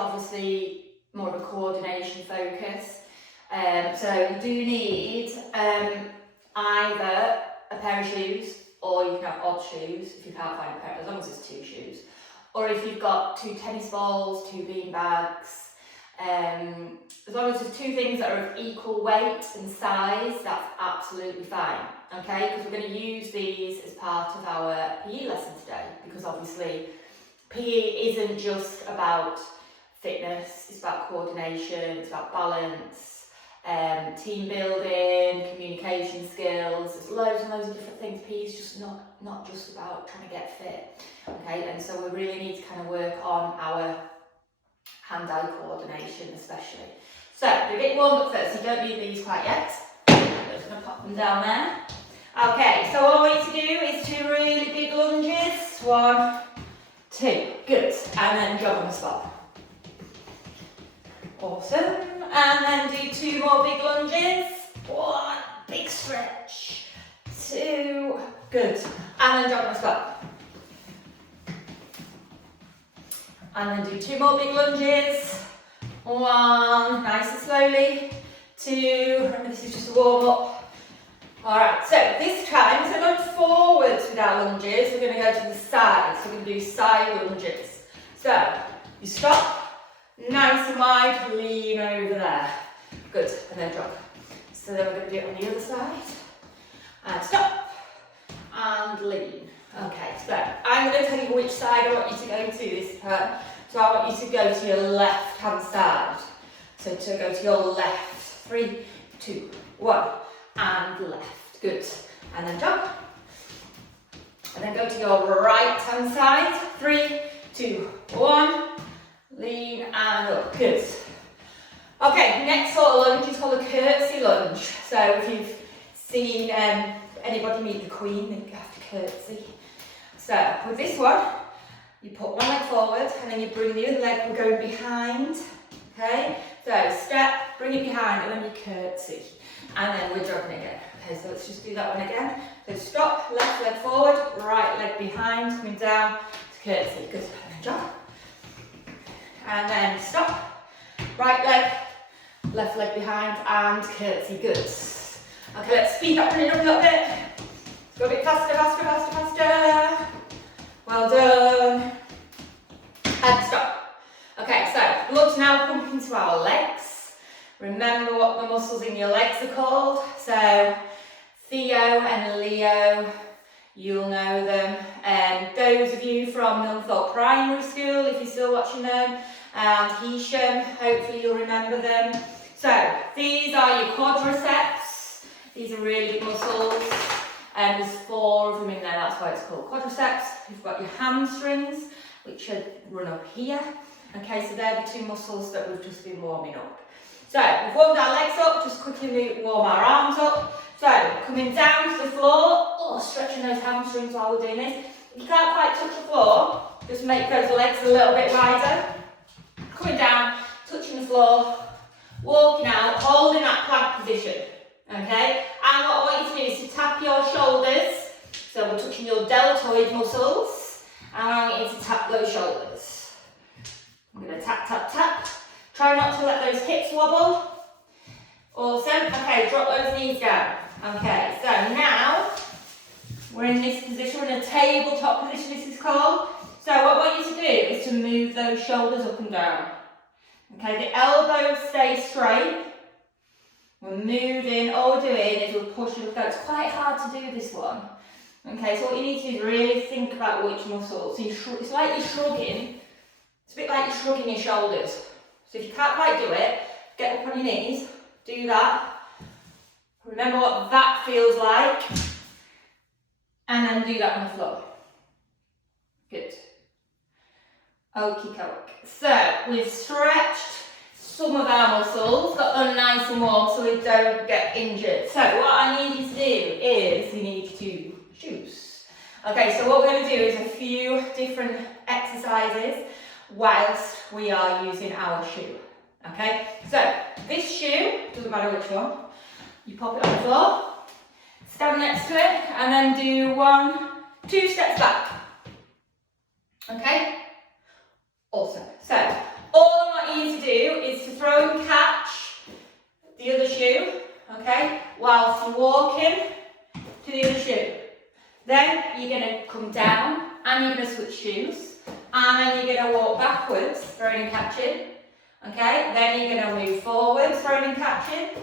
obviously more of a coordination focus. So you do need either a pair of shoes, or you can have odd shoes if you can't find a pair, as long as it's 2 shoes. Or if you've got 2 tennis balls, 2 bean bags, as long as there's 2 things that are of equal weight and size, that's absolutely fine, okay? Because we're going to use these as part of our PE lesson today, because obviously PE isn't just about fitness, it's about coordination, it's about balance, team building, communication skills. There's loads and loads of different things. PE is just not just about trying to get fit, okay? And so we really need to kind of work on our hand-eye coordination especially. So we're getting warmed up first. You don't need these quite yet. I'm just going to pop them down there. Okay, so all I want you to do is 2 really big lunges. 1, 2, good. And then jog on the spot. Awesome. And then do 2 more big lunges. 1, big stretch. 2, good. And then jog on the spot. And then do 2 more big lunges. 1, nice and slowly. 2, remember this is just a warm up. Alright, so this time, instead of going forwards with our lunges, we're going to go to the side. So we're going to do side lunges. So, you stop. Nice and wide, lean over there. Good, and then drop. So then we're going to do it on the other side. And stop. And lean. Okay, so I'm going to tell you which side I want you to go to this time. So I want you to go to your left-hand side. So to go to your left. 3, 2, 1. And left. Good. And then jump. And then go to your right-hand side. 3, 2, 1. Lean and up, good. Okay, next sort of lunge is called a curtsy lunge. So if you've seen anybody meet the Queen, they have to curtsy. So with this one, you put one leg forward and then you bring the other leg, we're going behind. Okay, so step, bring it behind, and then you curtsy. And then we're jogging again. Okay, so let's just do that one again. So stop, left leg forward, right leg behind, coming down to curtsy. Good, and then jog. And then stop, right leg, left leg behind, and curtsy, good. Okay, let's speed up, bring it up a little bit. Go a bit faster, faster, faster, faster. Well done. And stop. Okay, so blood's now pumping to our legs. Remember what the muscles in your legs are called. So Theo and Leo, you'll know them. Those of you from Milford Primary School, if you're still watching them, and Hisham, hopefully you'll remember them. So these are your quadriceps. These are really big muscles, and there's 4 of them in there, that's why it's called quadriceps. You've got your hamstrings, which should run up here. Okay, so they're the 2 muscles that we've just been warming up. So we've warmed our legs up, just quickly warm our arms up. So coming down to the floor, stretching those hamstrings while we're doing this. If you can't quite touch the floor, just make those legs a little bit wider. Coming down, touching the floor, walking out, holding that plank position. Okay? And what I want you to do is to tap your shoulders. So we're touching your deltoid muscles. And I want you to tap those shoulders. I'm going to tap, tap, tap. Try not to let those hips wobble. Awesome. Okay, drop those knees down. Okay, so now we're in this position, we're in a tabletop position, this is called. So what I want you to do is to move those shoulders up and down. Okay, the elbows stay straight. We're moving, all we're doing is we're pushing the foot. It's quite hard to do this one. Okay, so what you need to do is really think about which muscles. So it's like you're shrugging. It's a bit like you're shrugging your shoulders. So if you can't quite do it, get up on your knees, do that. Remember what that feels like. And then do that on the floor. Good. Okie doke. So we've stretched some of our muscles, got them nice and warm so we don't get injured. So what I need you to do is you need to juice. Okay, so what we're going to do is a few different exercises whilst we are using our shoe. Okay, so this shoe, doesn't matter which one, you pop it on the floor, stand next to it, and then do 1, 2 steps back. Okay, awesome. So all I shoes, and then you're going to walk backwards, throwing and catching. Okay, then you're going to move forward, throwing and catching.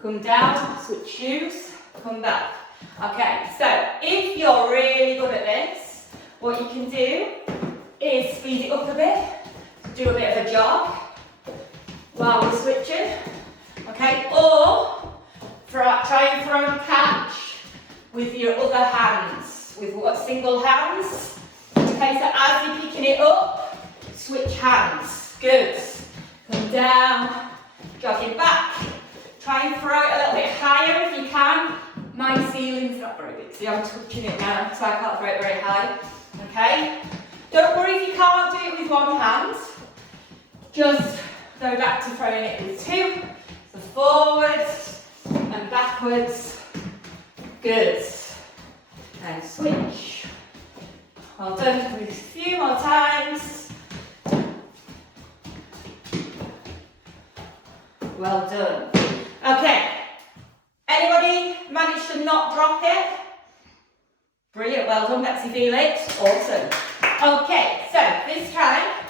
Come down, switch shoes, come back. Okay, so if you're really good at this, what you can do is speed it up a bit, do a bit of a jog while we're switching. Okay, or try and throw and catch with your other hands, with what, single hands. Okay, so as you're picking it up, switch hands. Good. Come down, jogging back. Try and throw it a little bit higher if you can. My ceiling's not very big, see I'm touching it now, so I can't throw it very high. Okay? Don't worry if you can't do it with one hand. Just go back to throwing it with two. So forwards and backwards. Good. And switch. Well done. Do a few more times. Well done. Okay. Anybody managed to not drop it? Brilliant. Well done. Let's feel it. Awesome. Okay. So this time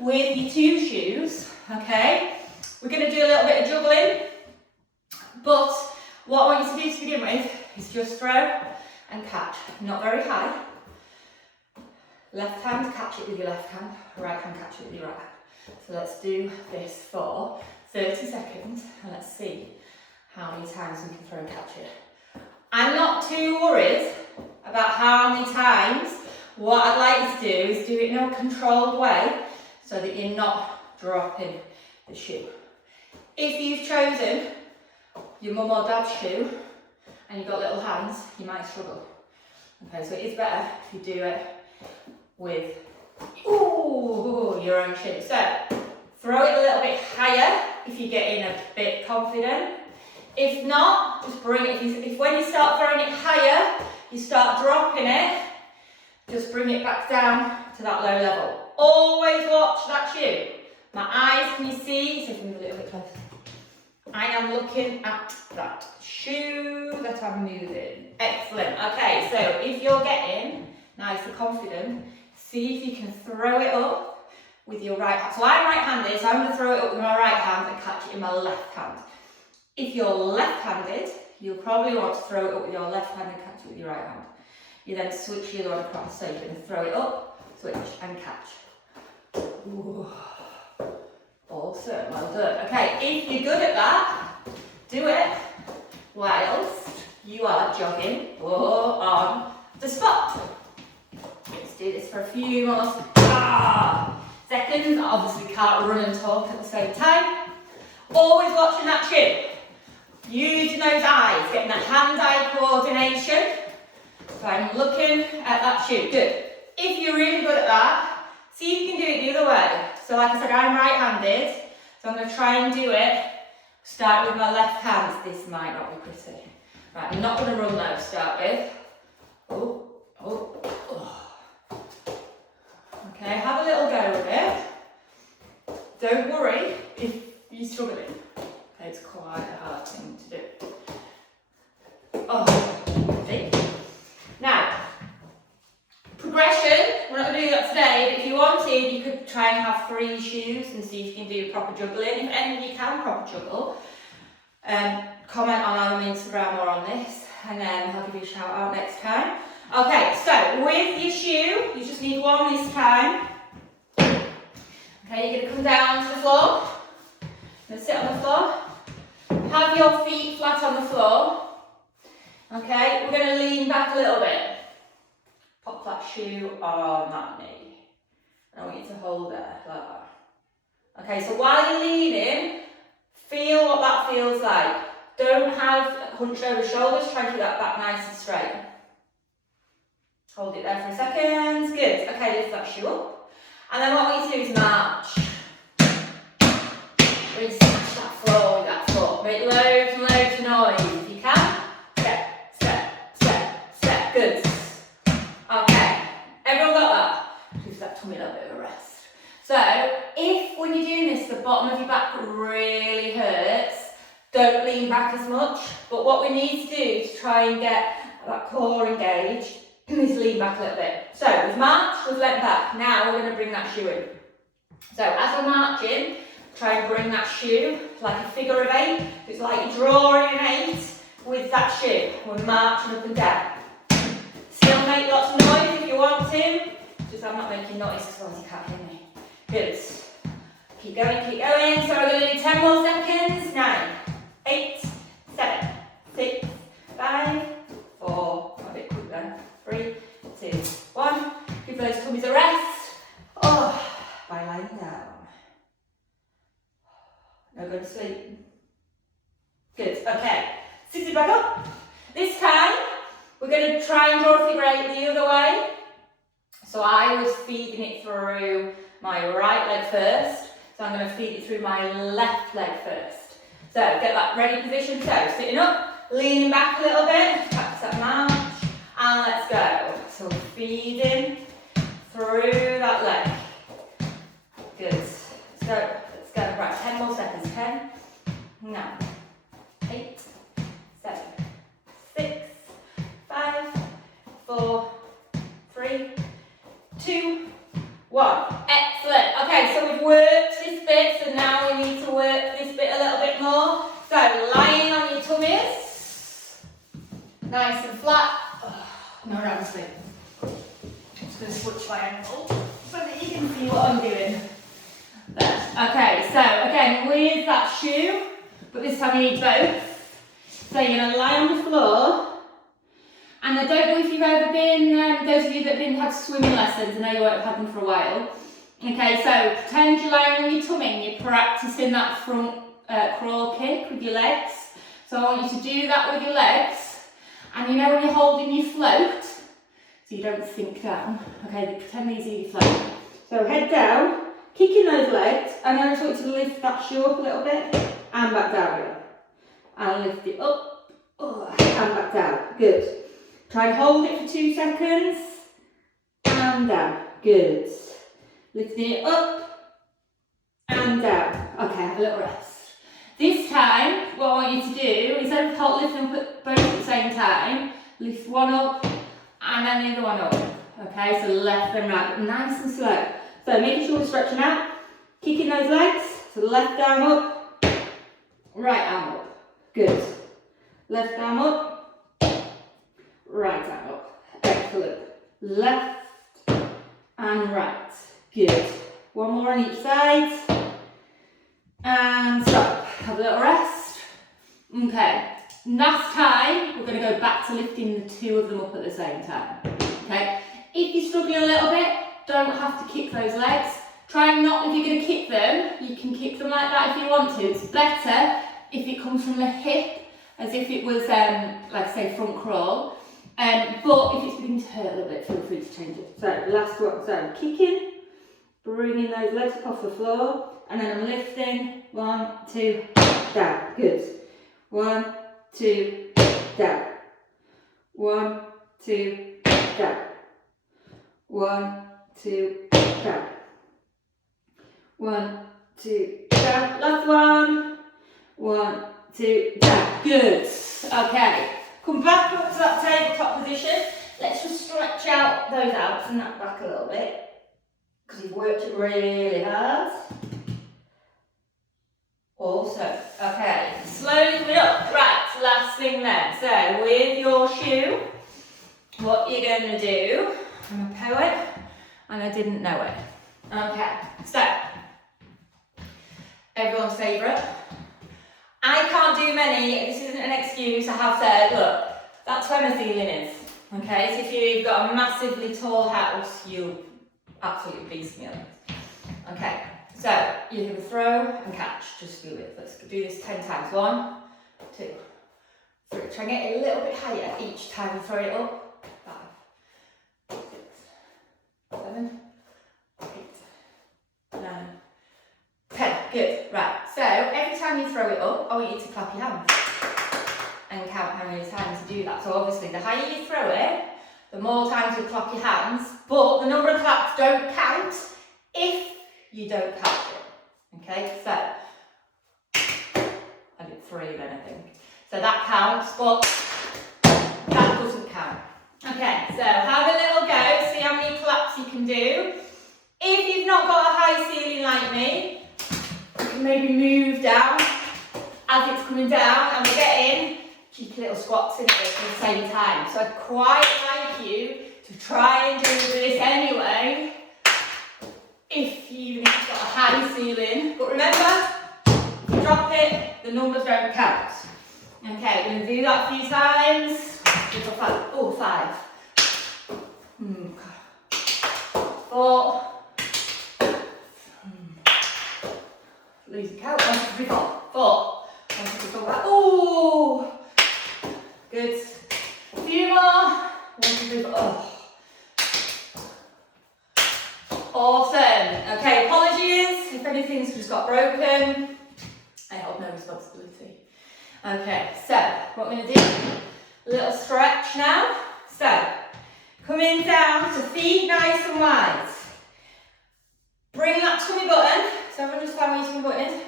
with your two shoes. Okay. We're going to do a little bit of juggling. But what I want you to do to begin with is just throw and catch. Not very high. Left hand, catch it with your left hand. Right hand, catch it with your right hand. So let's do this for 30 seconds and let's see how many times we can throw and catch it. I'm not too worried about how many times. What I'd like you to do is do it in a controlled way so that you're not dropping the shoe. If you've chosen your mum or dad's shoe and you've got little hands, you might struggle. Okay, so it is better if you do it with your own shoe. So throw it a little bit higher if you're getting a bit confident. If not, just bring it. If when you start throwing it higher, you start dropping it, just bring it back down to that low level. Always watch that shoe. My eyes, can you see? So if we move a little bit closer. I am looking at that shoe that I'm moving. Excellent. Okay, so if you're getting nice and confident, see if you can throw it up with your right hand. So I'm right-handed, so I'm going to throw it up with my right hand and catch it in my left hand. If you're left-handed, you'll probably want to throw it up with your left hand and catch it with your right hand. You then switch the other one across, so you're going to throw it up, switch and catch. Ooh. Awesome, well done. Okay, if you're good at that, do it whilst you are jogging or on the spot. Let's do this for a few more seconds. Obviously can't run and talk at the same time. Always watching that shoe. Using those eyes, getting that hand-eye coordination. So I'm looking at that shoe. Good. If you're really good at that, see if you can do it the other way. So like I said, I'm right-handed, so I'm going to try and do it. Start with my left hand. This might not be pretty. Right, I'm not going to run though to start with. Okay, have a little go with it. Don't worry if you're struggling. Okay, it's quite a hard thing to do. See? Now, progression, we're not going to do that today, but if you wanted, you could try and have 3 shoes and see if you can do proper juggling. If any of you can proper juggle, comment on our Instagram or on this, and then I'll give you a shout out next time. Okay, so with your shoe, you just need one this time. Okay, you're going to come down to the floor. You're going to sit on the floor. Have your feet flat on the floor. Okay, we're going to lean back a little bit. Pop that shoe on that knee. I want you to hold there, like that. Okay, so while you're leaning, feel what that feels like. Don't have hunched over shoulders, try to keep that back nice and straight. Hold it there for a second. Good. Okay, lift that shoe up. And then what I want you to do is march. Really smash that floor with that foot. Make loads and loads of noise if you can. Step, step, step, step. Good. Okay. Everyone got that? Give that tummy a little bit of a rest. So, if when you're doing this, the bottom of your back really hurts, don't lean back as much. But what we need to do to try and get that core engaged Just lean back a little bit. So we've marched, we've leant back. Now we're going to bring that shoe in. So as we're marching, try and bring that shoe like a figure of 8. It's like you're drawing an 8 with that shoe. We're marching up and down. Still make lots of noise if you want to. Just I'm not making noise because you can't hear me. Good. Keep going, keep going. So we're going to do 10 more seconds. 9, 8, 7, 6, 5, 4. A bit quick then. 3, 2, 1. Give those tummies a rest. Oh, by lying down. No go to sleep. Good. Okay. Sit it back up. This time we're going to try and draw a figure 8 the other way. So I was feeding it through my right leg first. So I'm going to feed it through my left leg first. So get that ready position. So sitting up, leaning back a little bit, practice that march, and let's go. So feeding through that leg. Good. Let's go. Right, 10 more seconds. 10, 9, 8, 7, 6, 5, 4, 3, 2, 1. Excellent. Okay, so we've worked this bit, so now we need to work this bit a little bit more. So lying on your tummies, nice and flat. Oh, no, I'm asleep. I'm just going to switch my angle so that you can see what I'm doing. There. Okay, so again with that shoe, but this time you need both. So you're going to lie on the floor. And I don't know if you've ever been, those of you that have had swimming lessons, I know you won't have had them for a while. Okay, so pretend you're lying on your tummy and you're practicing that front crawl kick with your legs. So I want you to do that with your legs. And you know when you're holding your float, so you don't sink down. Okay, pretend these are your float. So head down, kicking those legs, and then I just want you to lift that shoe up a little bit, and back down again. And lift it up, and back down. Good. Try and hold it for 2 seconds, and down. Good. Lifting it up, and down. Okay, have a little rest. This time, what I want you to do, instead of lifting both at the same time, lift one up, and then the other one up. Okay, so left and right, nice and slow. So making sure we're stretching out, kicking those legs, so left arm up, right arm up. Good. Left arm up, right arm up. Excellent. Left and right. Good. One more on each side. And stop. Have a little rest. Okay. Last time, we're going to go back to lifting the 2 of them up at the same time. Okay. If you're struggling a little bit, don't have to kick those legs. Try and not, if you're going to kick them, you can kick them like that if you want to. It's better if it comes from the hip, as if it was, like say, front crawl. But if it's beginning to hurt a little bit, feel free to change it. So, last one. So, kicking, bringing those legs up off the floor, and then I'm lifting. 1, 2, down. Good. 1, 2, down. 1, 2, down. 1, 2, down. 1, 2, down. Last one. 1, 2, down. Good. Okay. Come back up to that tabletop position. Let's just stretch out those abs and that back a little bit, because you've worked it really hard. Also, okay, slowly coming up. Right, last thing then. So with your shoe, what you're going to do, I'm a poet and I didn't know it. Okay, so everyone's favourite. I can't do many, this isn't an excuse. I have said, look, that's where my ceiling is. Okay, so if you've got a massively tall house, you'll absolutely beast me on it. Okay, so you're going to throw and catch, just do it. Let's do this 10 times. 1, 2, 3. Try and get it a little bit higher each time you throw it up. 5, 6, 7, 8, 9, 10. Good. Right. So every time you throw it up, I want you to clap your hands and count how many times you do that. So obviously, the higher you throw it, the more times you clap your hands. But the number of claps don't count if you don't catch it. Okay. So I did 3 then, I think. So that counts, but that doesn't count. Okay. So how like me, you can maybe move down as it's coming down, and we're getting cheeky little squats in it at the same time. So I'd quite like you to try and do this anyway, if you've got a high ceiling. But remember, if you drop it, the numbers don't count. Okay, we're going to do that a few times. 5. 4. Lose the count. 1, 2, 3, 4. 4. 1, 2, 3, 4. Oh, good. A few more. 1, 2, 3, 4. Oh. Awesome. Okay, apologies if anything's just got broken. I hold no responsibility. Okay, so what we're going to do, a little stretch now. So, coming down, so feet nice and wide. Bring that tummy button, so everyone just find where your tummy button is.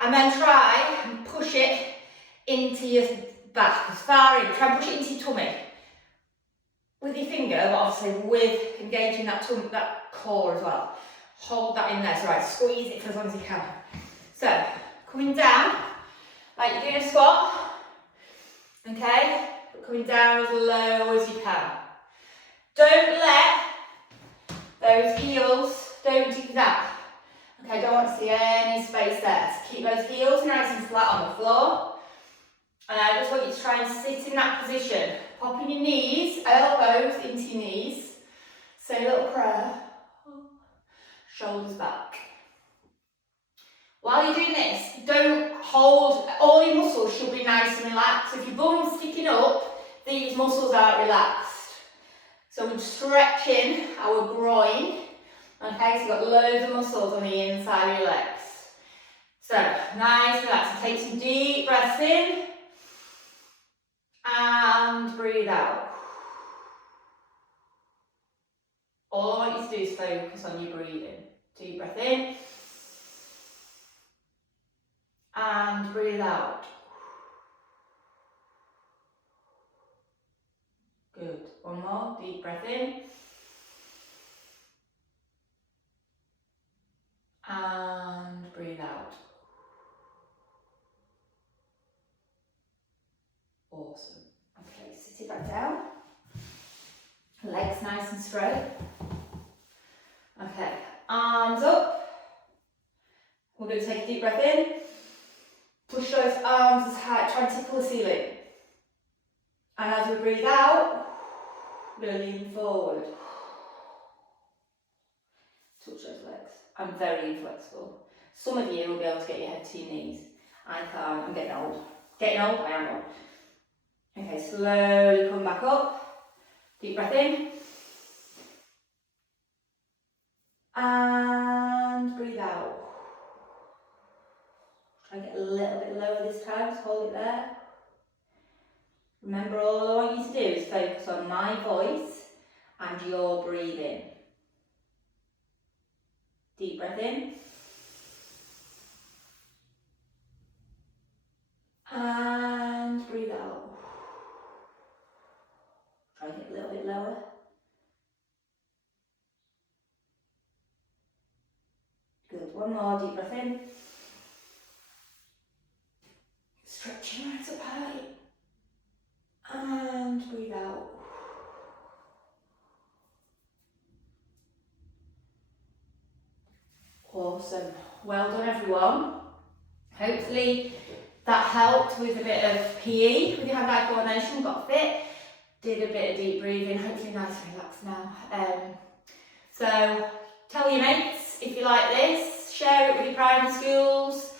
And then try and push it into your back, as far in. Try and push it into your tummy. With your finger, but obviously with engaging that tummy, that core as well. Hold that in there, so right, squeeze it for as long as you can. So, coming down, like you're doing a squat, okay? But coming down as low as you can. Don't let those heels, don't do that. Okay, don't want to see any space there. So keep those heels nice and flat on the floor. And I just want you to try and sit in that position. Popping your knees, elbows into your knees. Say a little prayer. Shoulders back. While you're doing this, don't hold, all your muscles should be nice and relaxed. If your bum's sticking up, these muscles aren't relaxed. So we're stretching our groin. Okay, so you've got loads of muscles on the inside of your legs. So, nice, relax. Take some deep breaths in. And breathe out. All I want you to do is focus on your breathing. Deep breath in. And breathe out. Good. One more. Deep breath in. And breathe out. Awesome. Okay, sit it back down. Legs nice and straight. Okay, arms up. We're going to take a deep breath in. Push those arms as high, try and tickle the ceiling. And as we breathe out, we're going to lean forward. Touch those legs. I'm very inflexible. Some of you will be able to get your head to your knees. I can't, I'm getting old. Getting old, I am old. Okay, slowly come back up. Deep breath in. And breathe out. Try and get a little bit lower this time, just hold it there. Remember, all I want you to do is focus on my voice and your breathing. Deep breath in. And breathe out. Try and get a little bit lower. Good. One more. Deep breath in. Stretching right up high. And breathe out. Awesome. Well done, everyone. Hopefully that helped with a bit of PE with your hand-eye coordination. Got fit. Did a bit of deep breathing. Hopefully nice and relaxed now. So tell your mates if you like this. Share it with your primary schools.